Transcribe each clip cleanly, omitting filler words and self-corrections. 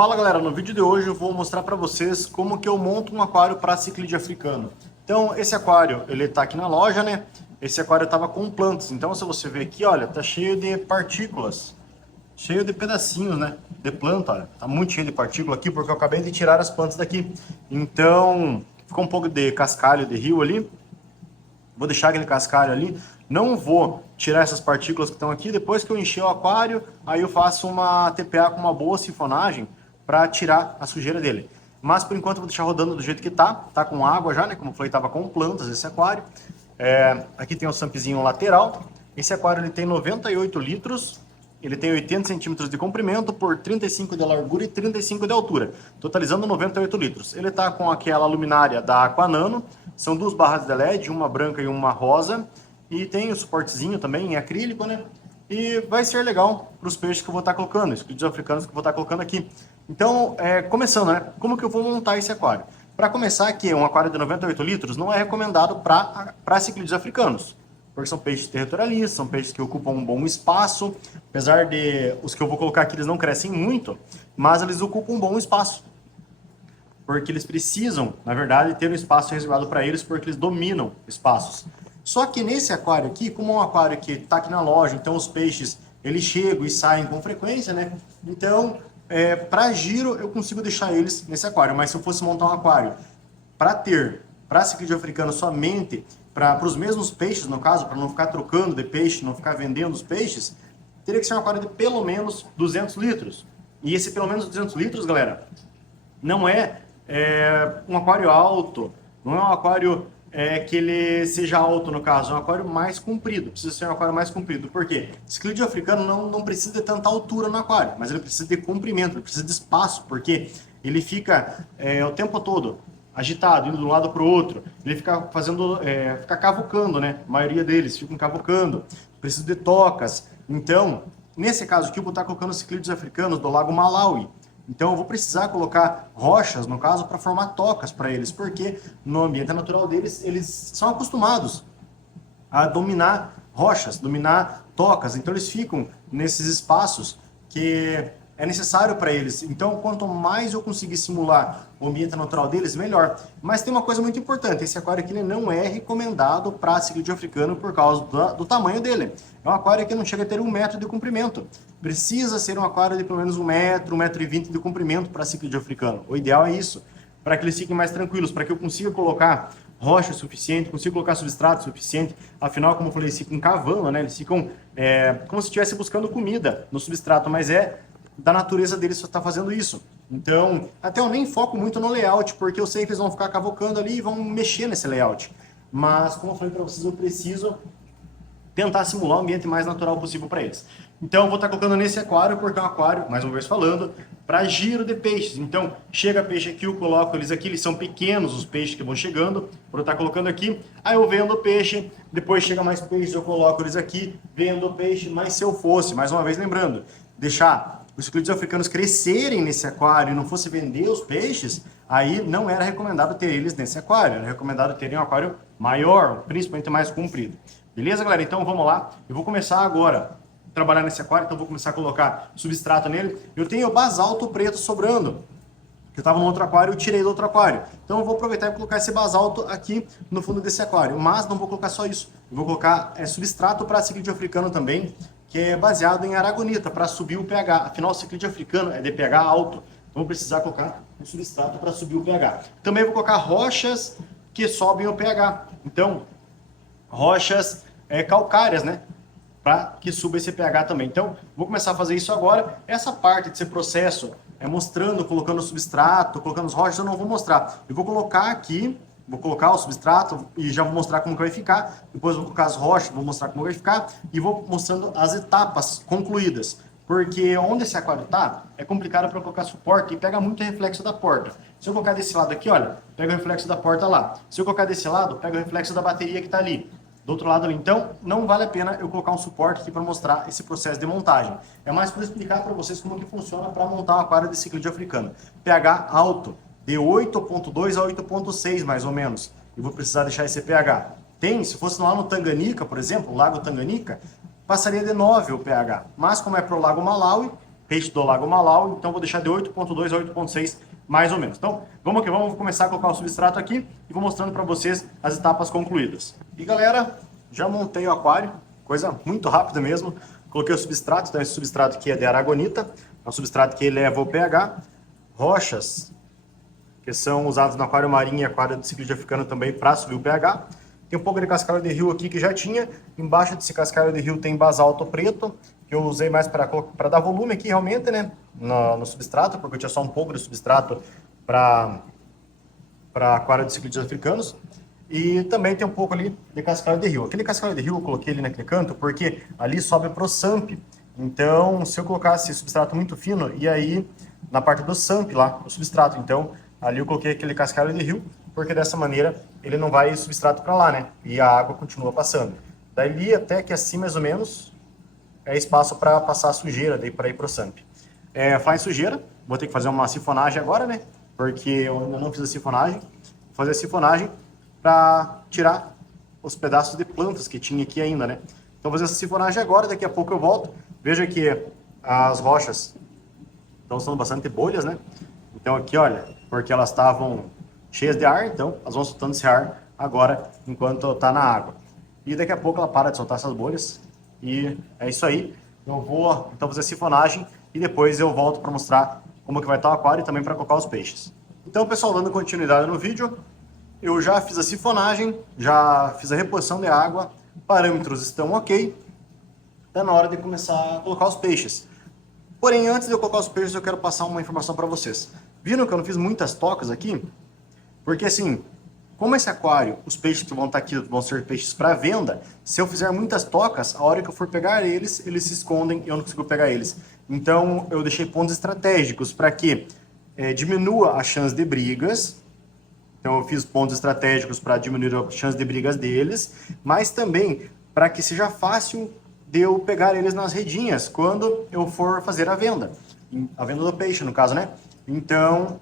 Fala galera, no vídeo de hoje eu vou mostrar para vocês como que eu monto um aquário para ciclídeo africano. Então esse aquário, ele tá aqui na loja, né? Esse aquário tava com plantas, então se você ver aqui, olha, tá cheio de partículas, cheio de pedacinhos, né? De planta, olha, tá muito cheio de partícula aqui porque eu acabei de tirar as plantas daqui. Então ficou um pouco de cascalho de rio ali, vou deixar aquele cascalho ali, não vou tirar essas partículas que estão aqui. Depois que eu encher o aquário, aí eu faço uma TPA com uma boa sifonagem para tirar a sujeira dele. Mas por enquanto eu vou deixar rodando do jeito que tá com água já, né? Como eu falei, tava com plantas esse aquário. Aqui tem o sampzinho lateral. Esse aquário ele tem 98 litros, ele tem 80 centímetros de comprimento por 35 de largura e 35 de altura, totalizando 98 litros. Ele tá com aquela luminária da Aquanano, são duas barras de LED, uma branca e uma rosa, e tem o suportezinho também em acrílico, né? E vai ser legal para os peixes que eu vou estar colocando, os ciclídeos africanos que eu vou estar colocando aqui. Então, começando, né? Como que eu vou montar esse aquário? Para começar aqui, um aquário de 98 litros não é recomendado para ciclídeos africanos, porque são peixes territorialistas, são peixes que ocupam um bom espaço, apesar de os que eu vou colocar aqui eles não crescem muito, mas eles ocupam um bom espaço, porque eles precisam, na verdade, ter um espaço reservado para eles, porque eles dominam espaços. Só que nesse aquário aqui, como é um aquário que está aqui na loja, então os peixes eles chegam e saem com frequência, né? Então, para giro eu consigo deixar eles nesse aquário, mas se eu fosse montar um aquário para ciclídeo africano somente para os mesmos peixes, no caso, para não ficar trocando de peixe, não ficar vendendo os peixes, teria que ser um aquário de pelo menos 200 litros. E esse pelo menos 200 litros, galera, não é um aquário alto, não é um aquário que ele seja alto, no caso, é um aquário mais comprido, precisa ser um aquário mais comprido. Por quê? Ciclídeo africano não precisa de tanta altura no aquário, mas ele precisa de comprimento, ele precisa de espaço, porque ele fica o tempo todo agitado, indo de um lado para o outro, ele fica fica cavucando, né? A maioria deles ficam cavucando, precisa de tocas. Então, nesse caso aqui, eu vou estar colocando ciclídeos africanos do Lago Malawi. Então eu vou precisar colocar rochas, no caso, para formar tocas para eles, porque no ambiente natural deles, eles são acostumados a dominar rochas, dominar tocas, então eles ficam nesses espaços que é necessário para eles. Então, quanto mais eu conseguir simular o ambiente natural deles, melhor. Mas tem uma coisa muito importante, esse aquário aqui ele não é recomendado para ciclídeo africano por causa do tamanho dele. É um aquário que não chega a ter 1 metro de comprimento. Precisa ser um aquário de pelo menos 1 metro, 1,20 m de comprimento para ciclídeo africano. O ideal é isso, para que eles fiquem mais tranquilos, para que eu consiga colocar rocha suficiente, consigo colocar substrato suficiente. Afinal, como eu falei, eles ficam cavando, né? Eles ficam como se estivesse buscando comida no substrato, mas da natureza deles só está fazendo isso. Então, até eu nem foco muito no layout, porque eu sei que eles vão ficar cavocando ali e vão mexer nesse layout. Mas, como eu falei para vocês, eu preciso tentar simular o ambiente mais natural possível para eles. Então, eu vou estar colocando nesse aquário, porque é um aquário, mais uma vez falando, para giro de peixes. Então, chega peixe aqui, eu coloco eles aqui, eles são pequenos, os peixes que vão chegando, vou estar colocando aqui, aí eu vendo o peixe, depois chega mais peixes, eu coloco eles aqui, vendo o peixe, mas se eu fosse, mais uma vez lembrando, deixar os ciclídeos africanos crescerem nesse aquário e não fosse vender os peixes, aí não era recomendado ter eles nesse aquário, era recomendado terem um aquário maior, principalmente mais comprido. Beleza, galera? Então vamos lá, eu vou começar agora a trabalhar nesse aquário, então vou começar a colocar substrato nele. Eu tenho basalto preto sobrando, que eu estava no outro aquário, eu tirei do outro aquário. Então eu vou aproveitar e colocar esse basalto aqui no fundo desse aquário, mas não vou colocar só isso, eu vou colocar substrato para ciclídeo africano também, que é baseado em aragonita, para subir o pH. Afinal, o ciclídeo africano é de pH alto, então vou precisar colocar um substrato para subir o pH. Também vou colocar rochas que sobem o pH. Então, rochas calcárias, né? Para que suba esse pH também. Então, vou começar a fazer isso agora. Essa parte desse processo, mostrando, colocando o substrato, colocando as rochas, eu não vou mostrar. Eu vou colocar aqui, vou colocar o substrato e já vou mostrar como que vai ficar. Depois vou colocar as rochas, vou mostrar como vai ficar. E vou mostrando as etapas concluídas. Porque onde esse aquário está, é complicado para colocar suporte e pega muito reflexo da porta. Se eu colocar desse lado aqui, olha, pega o reflexo da porta lá. Se eu colocar desse lado, pega o reflexo da bateria que está ali. Do outro lado ali. Então, não vale a pena eu colocar um suporte aqui para mostrar esse processo de montagem. É mais para explicar para vocês como que funciona para montar um aquário de ciclídeo africano. pH alto, de 8.2 a 8.6 mais ou menos. Eu vou precisar deixar esse pH. Se fosse lá no Tanganica, por exemplo, o Lago Tanganica, passaria de 9 o pH. Mas como é para o Lago Malawi, peixe do Lago Malau, então vou deixar de 8.2 a 8.6 mais ou menos. Então, vamos que vamos, vou começar a colocar o substrato aqui e vou mostrando para vocês as etapas concluídas. E galera, já montei o aquário, coisa muito rápida mesmo. Coloquei o substrato, então esse substrato aqui é de aragonita, é um substrato que eleva o pH, rochas, que são usados no aquário marinho e aquário de ciclídeo africano também para subir o pH. Tem um pouco de cascalho de rio aqui que já tinha, embaixo desse cascalho de rio tem basalto preto, que eu usei mais para dar volume aqui realmente, né, no substrato, porque eu tinha só um pouco de substrato para aquário de ciclídeos africanos. E também tem um pouco ali de cascalho de rio. Aquele cascalho de rio eu coloquei ali naquele canto porque ali sobe pro SAMP. Então, se eu colocasse substrato muito fino, e aí na parte do SAMP lá, o substrato. Então, ali eu coloquei aquele cascalho de rio, porque dessa maneira ele não vai substrato para lá, né? E a água continua passando. Dali até que assim, mais ou menos, é espaço para passar a sujeira, daí para ir pro SAMP. Falar em sujeira, vou ter que fazer uma sifonagem agora, né? Porque eu ainda não fiz a sifonagem. Vou fazer a sifonagem para tirar os pedaços de plantas que tinha aqui ainda, né? Então vou fazer essa sifonagem agora, daqui a pouco eu volto. Veja que as rochas estão sendo bastante bolhas, né? Então aqui, olha, porque elas estavam cheias de ar, então elas vão soltando esse ar agora enquanto está na água. E daqui a pouco ela para de soltar essas bolhas e é isso aí. Eu vou então fazer a sifonagem e depois eu volto para mostrar como que vai estar o aquário e também para colocar os peixes. Então, pessoal, dando continuidade no vídeo, eu já fiz a sifonagem, já fiz a reposição de água, parâmetros estão ok, está na hora de começar a colocar os peixes. Porém, antes de eu colocar os peixes, eu quero passar uma informação para vocês. Viram que eu não fiz muitas tocas aqui? Porque assim, como esse aquário, os peixes que vão estar aqui vão ser peixes para venda, se eu fizer muitas tocas, a hora que eu for pegar eles, eles se escondem e eu não consigo pegar eles. Então, eu deixei pontos estratégicos para que diminua a chance de brigas. Então, eu fiz pontos estratégicos para diminuir a chance de brigas deles, mas também para que seja fácil de eu pegar eles nas redinhas quando eu for fazer a venda do peixe, no caso, né? Então,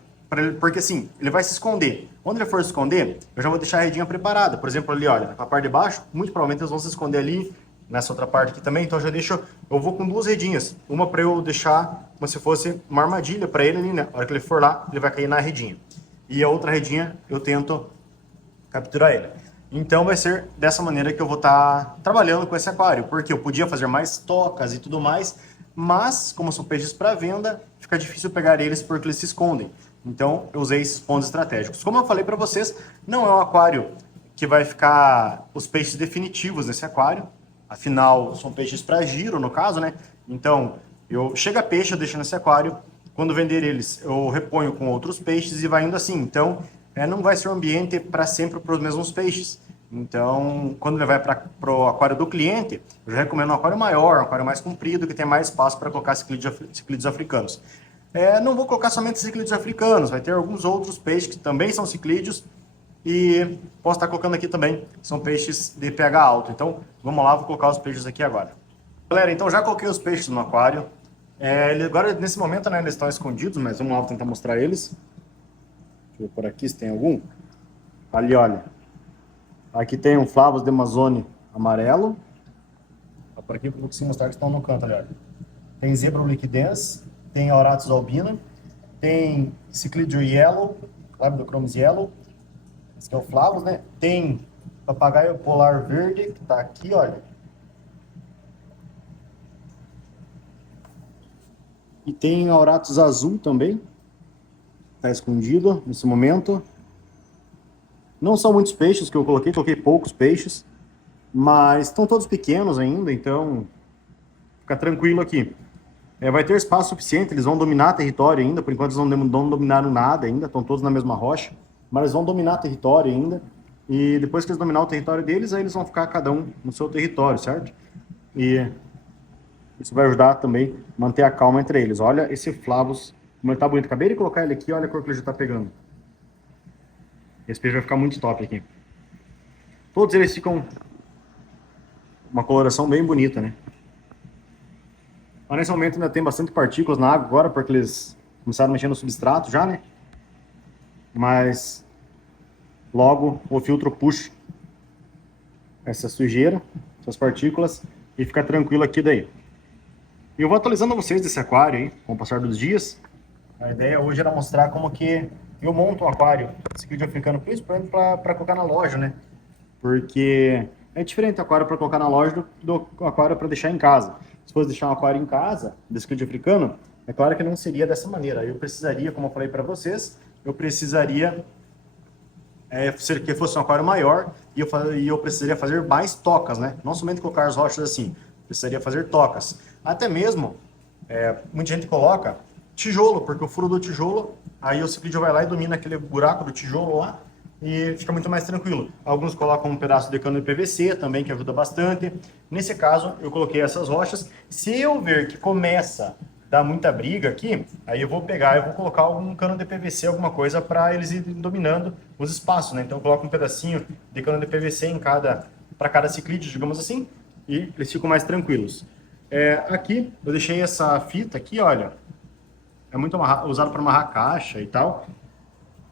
porque assim, ele vai se esconder. Quando ele for se esconder, eu já vou deixar a redinha preparada. Por exemplo, ali, olha, na parte de baixo, muito provavelmente eles vão se esconder ali, nessa outra parte aqui também. Então, eu já deixo, eu vou com duas redinhas. Uma para eu deixar como se fosse uma armadilha para ele ali, né? A hora que ele for lá, ele vai cair na redinha. E a outra redinha eu tento capturar ele. Então vai ser dessa maneira que eu vou estar trabalhando com esse aquário, porque eu podia fazer mais tocas e tudo mais, mas como são peixes para venda, fica difícil pegar eles porque eles se escondem. Então eu usei esses pontos estratégicos. Como eu falei para vocês, não é um aquário que vai ficar os peixes definitivos nesse aquário, afinal são peixes para giro no caso, né? Então chega peixe, eu deixo nesse aquário. Quando vender eles, eu reponho com outros peixes e vai indo assim. Então, não vai ser um ambiente para sempre para os mesmos peixes. Então, quando ele vai para o aquário do cliente, eu já recomendo um aquário maior, um aquário mais comprido, que tem mais espaço para colocar ciclídeos africanos. Não vou colocar somente ciclídeos africanos, vai ter alguns outros peixes que também são ciclídeos e posso estar colocando aqui também, são peixes de pH alto. Então, vamos lá, vou colocar os peixes aqui agora. Galera, então já coloquei os peixes no aquário. Agora, nesse momento, né, eles estão escondidos, mas vamos lá tentar mostrar eles. Deixa eu ver por aqui se tem algum. Ali, olha. Aqui tem um Flavus Demazone amarelo. Por aqui eu vou conseguir mostrar que estão no canto, ali, olha. Tem Zebra liquidens, tem Auratus albina, tem Ciclidio yellow, Labiochromis yellow. Esse aqui é o Flavus, né? Tem Papagaio polar verde, que está aqui, olha. E tem Auratus azul também, está escondido nesse momento. Não são muitos peixes que eu coloquei poucos peixes, mas estão todos pequenos ainda, então fica tranquilo aqui. Vai ter espaço suficiente, eles vão dominar território ainda, por enquanto eles não dominaram nada ainda, estão todos na mesma rocha, mas eles vão dominar território ainda, e depois que eles dominar o território deles, aí eles vão ficar cada um no seu território, certo? E isso vai ajudar também a manter a calma entre eles. Olha esse Flavus, como ele tá bonito. Acabei de colocar ele aqui, olha a cor que ele já tá pegando. Esse peixe vai ficar muito top aqui. Todos eles ficam uma coloração bem bonita, né? Mas nesse momento ainda tem bastante partículas na água agora, porque eles começaram a mexer no substrato já, né? Mas logo o filtro puxa essa sujeira, essas partículas, e fica tranquilo aqui daí. E eu vou atualizando vocês desse aquário aí, com o passar dos dias. A ideia hoje era mostrar como que eu monto um aquário ciclídeo africano, principalmente para colocar na loja, né? Porque é diferente o aquário para colocar na loja do aquário para deixar em casa. Se fosse deixar um aquário em casa, de ciclídeo africano, é claro que não seria dessa maneira. Eu precisaria, como eu falei para vocês, eu precisaria ser que fosse um aquário maior e eu precisaria fazer mais tocas, né? Não somente colocar as rochas assim, precisaria fazer tocas. Até mesmo, muita gente coloca tijolo, porque o furo do tijolo, aí o ciclídeo vai lá e domina aquele buraco do tijolo lá e fica muito mais tranquilo. Alguns colocam um pedaço de cano de PVC também, que ajuda bastante. Nesse caso, eu coloquei essas rochas. Se eu ver que começa dá muita briga aqui, aí eu vou pegar, eu vou colocar algum cano de PVC, alguma coisa para eles irem dominando os espaços, né? Então eu coloco um pedacinho de cano de PVC para cada ciclídeo, digamos assim, e eles ficam mais tranquilos. Aqui eu deixei essa fita aqui, olha, é muito usado para amarrar caixa e tal.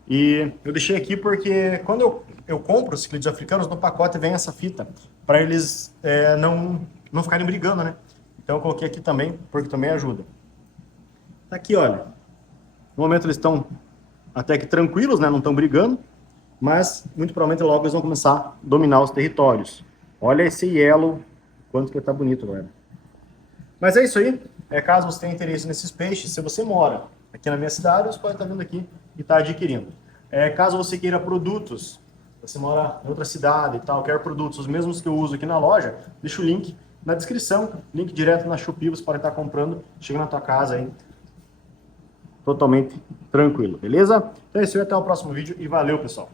E eu deixei aqui porque quando eu compro os ciclídeos africanos, no pacote vem essa fita para eles não ficarem brigando, né? Então eu coloquei aqui também, porque também ajuda. Tá aqui, olha. No momento eles estão até que tranquilos, né? Não estão brigando, mas muito provavelmente logo eles vão começar a dominar os territórios. Olha esse yellow, quanto que tá bonito, galera. Mas é isso aí. Caso você tenha interesse nesses peixes, se você mora aqui na minha cidade, você pode estar vindo aqui e estar adquirindo. Caso você queira produtos, você mora em outra cidade e tal, quer produtos, os mesmos que eu uso aqui na loja, deixa o link na descrição, link direto na Shopee, você pode estar comprando, chega na tua casa aí, totalmente tranquilo, beleza? Então é isso aí, até o próximo vídeo e valeu, pessoal!